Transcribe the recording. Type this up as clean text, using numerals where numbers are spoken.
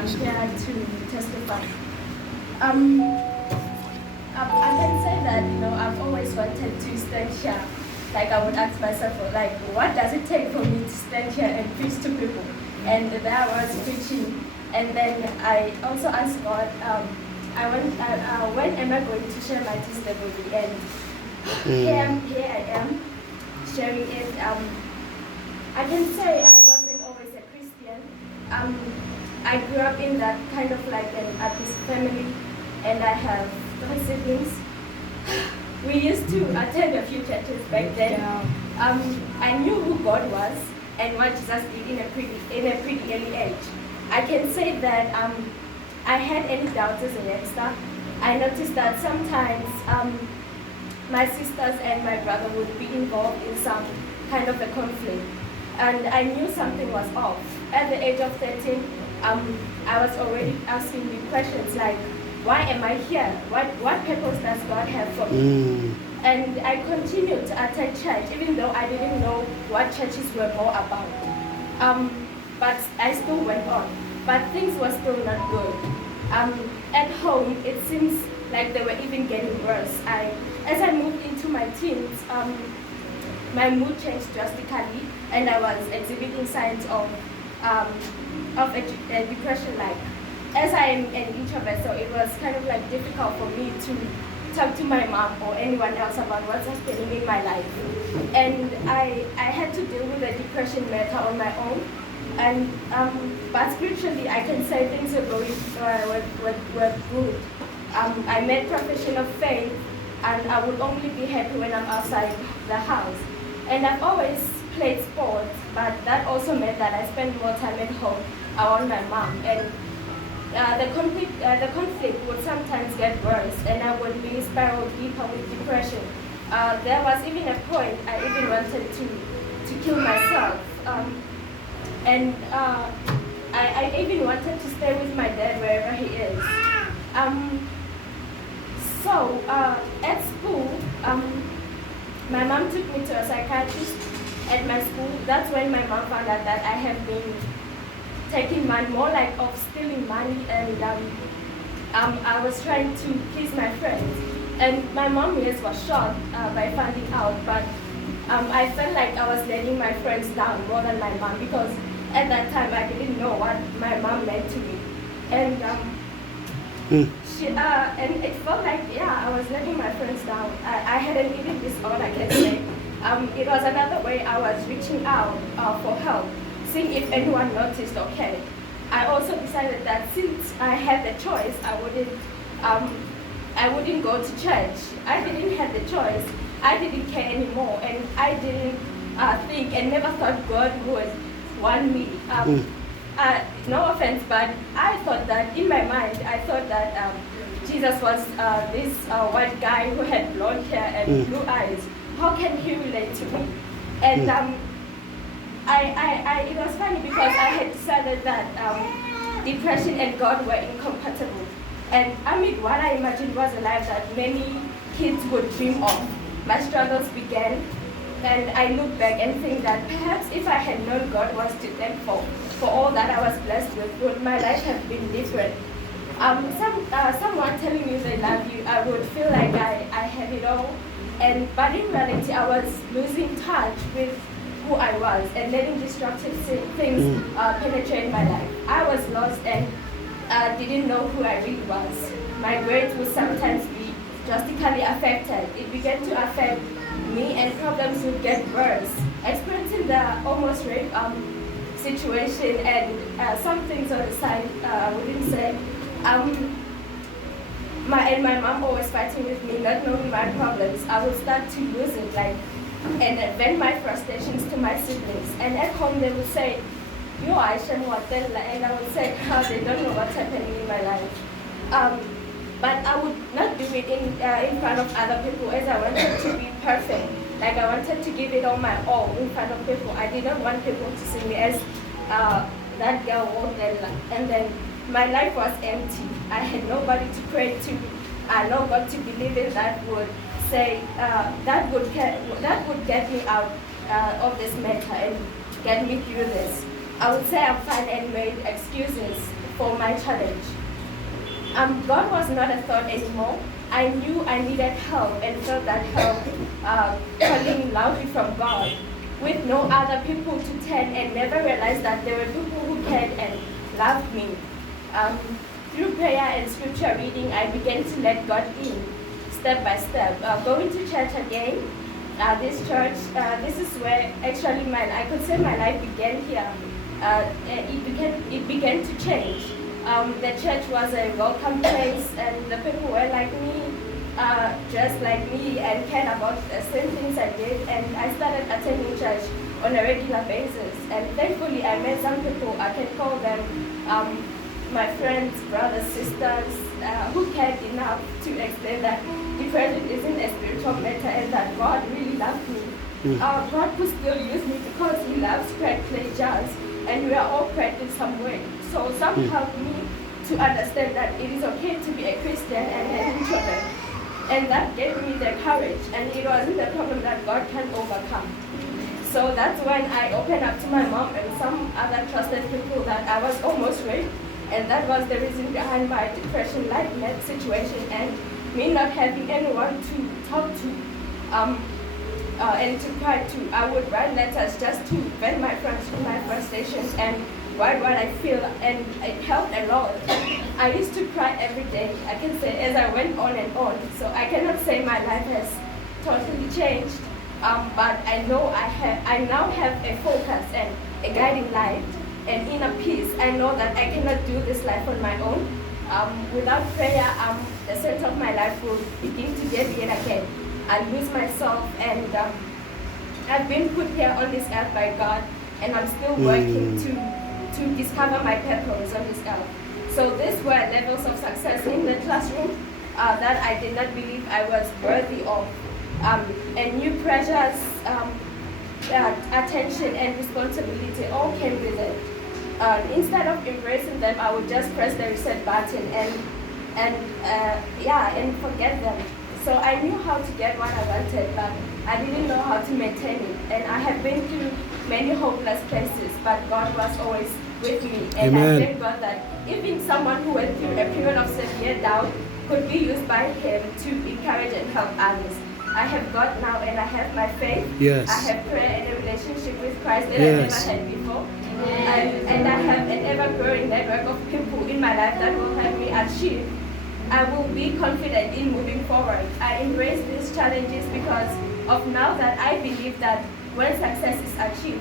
I'm here to testify. I can say that, I've always wanted to stand here. Like, I would ask myself, like, what does it take for me to stand here and preach to people? And there I was preaching. And then I also asked God, when am I going to share my testimony? And here I am, sharing it. I can say I wasn't always a Christian. I grew up in that kind of like an artist family, and I have 3 siblings. We used to attend a few churches back then. I knew who God was and what Jesus did in a pretty early age. I can say that I had any doubts as a youngster. I noticed that sometimes my sisters and my brother would be involved in some kind of a conflict, and I knew something was off. At the age of 13, I was already asking me questions like, why am I here? What purpose does God have for me? And I continued to attend church, even though I didn't know what churches were more about. But I still went on. But things were still not good. At home, it seems like they were even getting worse. As I moved into my teens, my mood changed drastically, and I was exhibiting signs of a depression. Like, as I am an introvert, so it was kind of like difficult for me to talk to my mom or anyone else about what's happening in my life. And I had to deal with the depression matter on my own. And but spiritually, I can say things were good. I made profession of faith, and I would only be happy when I'm outside the house. And I've always played sports, but that also meant that I spent more time at home around my mom. And the conflict would sometimes get worse, and I would really spiral deeper with depression. There was even a point I even wanted to kill myself. And I even wanted to stay with my dad wherever he is. So at school, my mom took me to a psychiatrist at my school. That's when my mom found out that I have been taking money, more like of stealing money, and I was trying to please my friends. And my mom, yes, was shocked by finding out, but I felt like I was letting my friends down more than my mom, because at that time I didn't know what my mom meant to me. And and it felt like, I was letting my friends down. I had an eating disorder, I can say. It was another way I was reaching out for help, seeing if anyone noticed. Okay. I also decided that since I had the choice, I wouldn't go to church. I didn't have the choice. I didn't care anymore, and I didn't think and never thought God would want me. No offense, but I thought that in my mind, I thought that Jesus was this white guy who had blonde hair and blue eyes. How can he relate to me? And it was funny because I had decided that depression and God were incompatible. And what I imagined was a life that many kids would dream of. My struggles began, and I look back and think that perhaps if I had known God was to thank for all that I was blessed with, would my life have been different. Someone telling you they love you, I would feel like I had it all. But in reality, I was losing touch with who I was and letting destructive things penetrate my life. I was lost and didn't know who I really was. My grades would sometimes be drastically affected. It began to affect me, and problems would get worse. Experiencing the almost rape situation and some things on the side, I wouldn't say. My mom always fighting with me, not knowing my problems. I would start to lose it, and vent my frustrations to my siblings. And at home they would say, "You are and I would say, "How they don't know what's happening in my life." But I would not do it in front of other people, as I wanted to be perfect. Like, I wanted to give it all my all in front of people. I didn't want people to see me as that girl walked and then my life was empty. I had nobody to pray to, no God to believe in that would say that would get me out of this matter and get me through this. I would say I'm fine and made excuses for my challenge. God was not a thought anymore. I knew I needed help and felt that help calling loudly from God, with no other people to turn, and never realized that there were people who cared and loved me. Through prayer and scripture reading, I began to let God in, step by step. Going to church again, this church, this is where actually I could say my life began here. It began to change. The church was a welcome place, and the people were like me, just like me, and cared about the same things I did. And I started attending church on a regular basis. And thankfully, I met some people, I can call them my friends, brothers, sisters, who cared enough to explain that depression isn't a spiritual matter and that God really loved me. God could still use me because He loves great pleasures, and we are all great in some way. So some helped me to understand that it is okay to be a Christian and an introvert. And that gave me the courage, and it wasn't a problem that God can overcome. So that's when I opened up to my mom and some other trusted people that I was almost raped. And that was the reason behind my depression like that situation and me not having anyone to talk to and to cry to. I would write letters just to vent my frustrations and write what I feel, and it helped a lot. I used to cry every day, I can say, as I went on and on. So I cannot say my life has totally changed, but I know I now have a focus and a guiding light and inner peace. I know that I cannot do this life on my own. Without prayer, the sense of my life will begin to deviate again. I'll lose myself, and I've been put here on this earth by God, and I'm still working to discover my purpose on this earth. So these were levels of success in the classroom that I did not believe I was worthy of. And new pressures, attention and responsibility all came with it. Instead of embracing them, I would just press the reset button and forget them. So I knew how to get what I wanted, but I didn't know how to maintain it. And I have been through many hopeless places, but God was always with me. And Amen. I thank God that even someone who went through a period of severe doubt could be used by Him to encourage and help others. I have God now, and I have my faith. Yes. I have prayer and a relationship with Christ that Yes. I never had before. And I have an ever-growing network of people in my life that will help me achieve. I will be confident in moving forward. I embrace these challenges because of now that I believe that when success is achieved,